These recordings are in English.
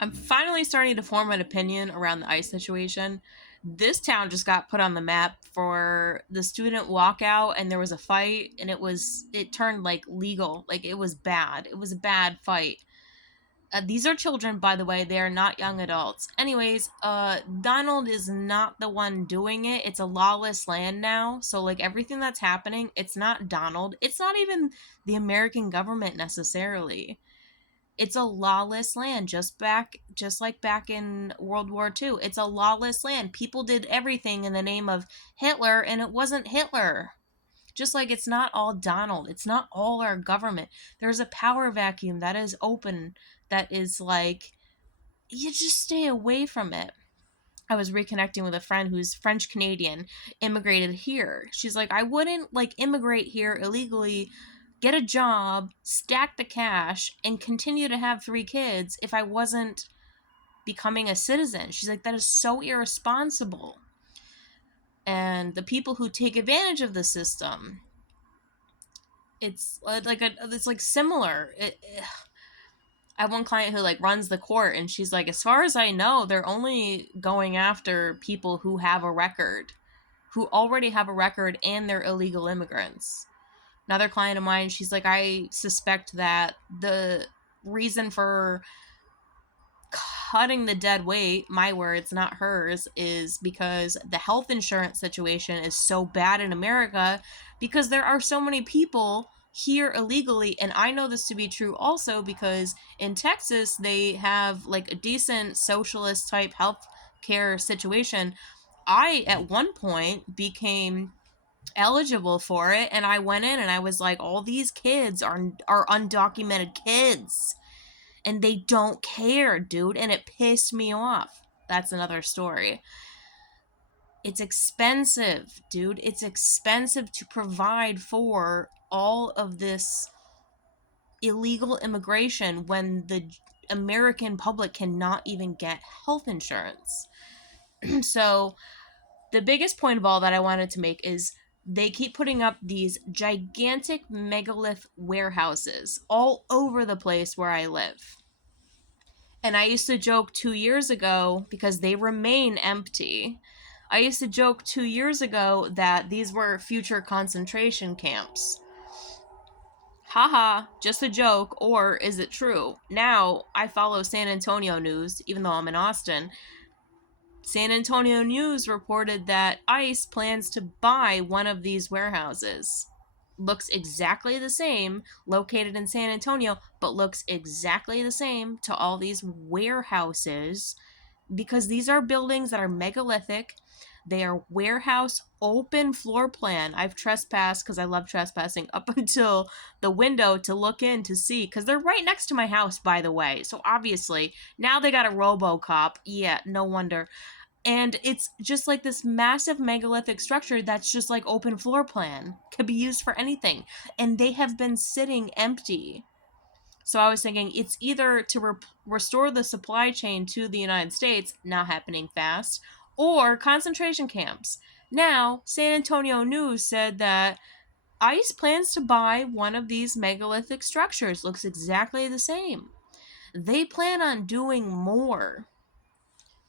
I'm finally starting to form an opinion around the ICE situation. This town just got put on the map for the student walkout, and there was a fight, and it turned like legal. Like, it was bad. It was a bad fight. These are children, by the way. They are not young adults. Anyways, Donald is not the one doing it. It's a lawless land now. So, like, everything that's happening, it's not Donald. It's not even the American government necessarily. It's a lawless land, just like back in World War II. It's a lawless land. People did everything in the name of Hitler, and it wasn't Hitler. Just like it's not all Donald. It's not all our government. There's a power vacuum that is open, that is like, you just stay away from it. I was reconnecting with a friend who's French Canadian, immigrated here. She's like, I wouldn't like immigrate here illegally, get a job, stack the cash, and continue to have 3 kids if I wasn't becoming a citizen. She's like, that is so irresponsible. And the people who take advantage of the system, it's like similar. I have one client who like runs the court, and she's like, as far as I know, they're only going after people who have a record, who already have a record, and they're illegal immigrants. Another client of mine, she's like, I suspect that the reason for cutting the dead weight, my words, not hers, is because the health insurance situation is so bad in America because there are so many people here illegally. And I know this to be true also because in Texas, they have like a decent socialist type health care situation. I, at one point, became eligible for it, and I went in and I was like, all these kids are undocumented kids, and they don't care, dude, and it pissed me off. That's another story. It's expensive, dude. It's expensive to provide for all of this illegal immigration when the American public cannot even get health insurance. So the biggest point of all that I wanted to make is they keep putting up these gigantic megalith warehouses all over the place where I live. And I used to joke 2 years ago, because they remain empty, I used to joke 2 years ago that these were future concentration camps. Haha, just a joke, or is it true? Now, I follow San Antonio news, even though I'm in Austin. San Antonio News reported that ICE plans to buy one of these warehouses. Looks exactly the same, located in San Antonio, but looks exactly the same to all these warehouses, because these are buildings that are megalithic. They are warehouse open floor plan. I've trespassed, because I love trespassing, up until the window to look in to see, because they're right next to my house, by the way. So obviously, now they got a RoboCop. Yeah, no wonder. And it's just like this massive megalithic structure that's just like open floor plan. Could be used for anything. And they have been sitting empty. So I was thinking it's either to restore the supply chain to the United States, not happening fast, or concentration camps. Now, San Antonio News said that ICE plans to buy one of these megalithic structures. Looks exactly the same. They plan on doing more.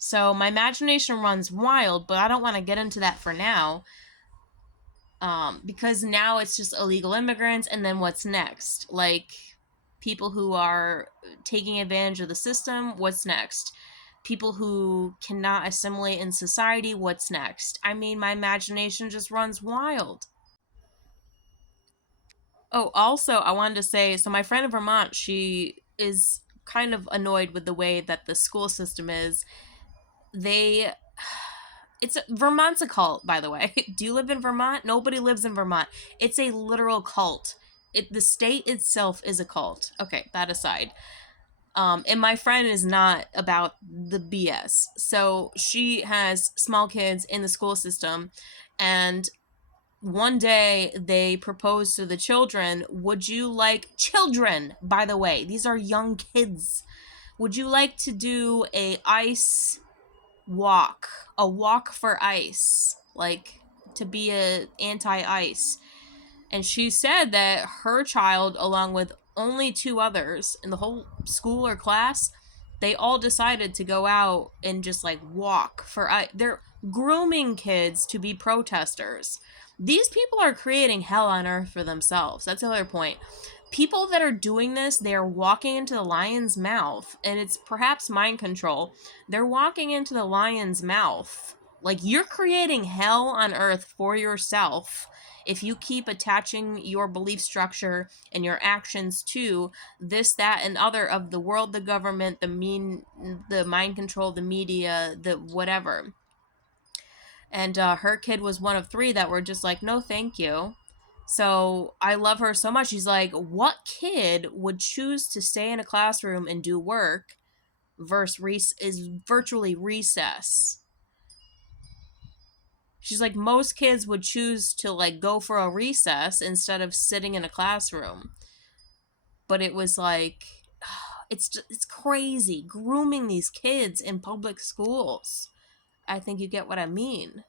So my imagination runs wild, but I don't want to get into that for now. Because now it's just illegal immigrants, and then what's next? Like, people who are taking advantage of the system, what's next? People who cannot assimilate in society, what's next? I mean, my imagination just runs wild. Oh, also, I wanted to say, so my friend in Vermont, she is kind of annoyed with the way that the school system is. They Vermont's a cult, by the way. Do you live in Vermont? Nobody lives in Vermont. It's a literal cult. The state itself is a cult. Okay, that aside. And my friend is not about the BS. So she has small kids in the school system, and one day they proposed to the children, would you like children, by the way, these are young kids. Would you like to do a walk for ICE, like to be a anti-ICE? And she said that her child, along with only 2 others in the whole school or class, They all decided to go out and just like walk for they're grooming kids to be protesters. These people are creating hell on earth for themselves. That's the other point. People that are doing this, they are walking into the lion's mouth, and it's perhaps mind control. They're walking into the lion's mouth. Like, you're creating hell on earth for yourself if you keep attaching your belief structure and your actions to this, that, and other of the world, the government, the mind control, the media, the whatever. And her kid was one of three that were just like, no, thank you. So I love her so much. She's like, what kid would choose to stay in a classroom and do work versus is virtually recess? She's like, most kids would choose to like go for a recess instead of sitting in a classroom. But it was like, it's crazy grooming these kids in public schools. I think you get what I mean.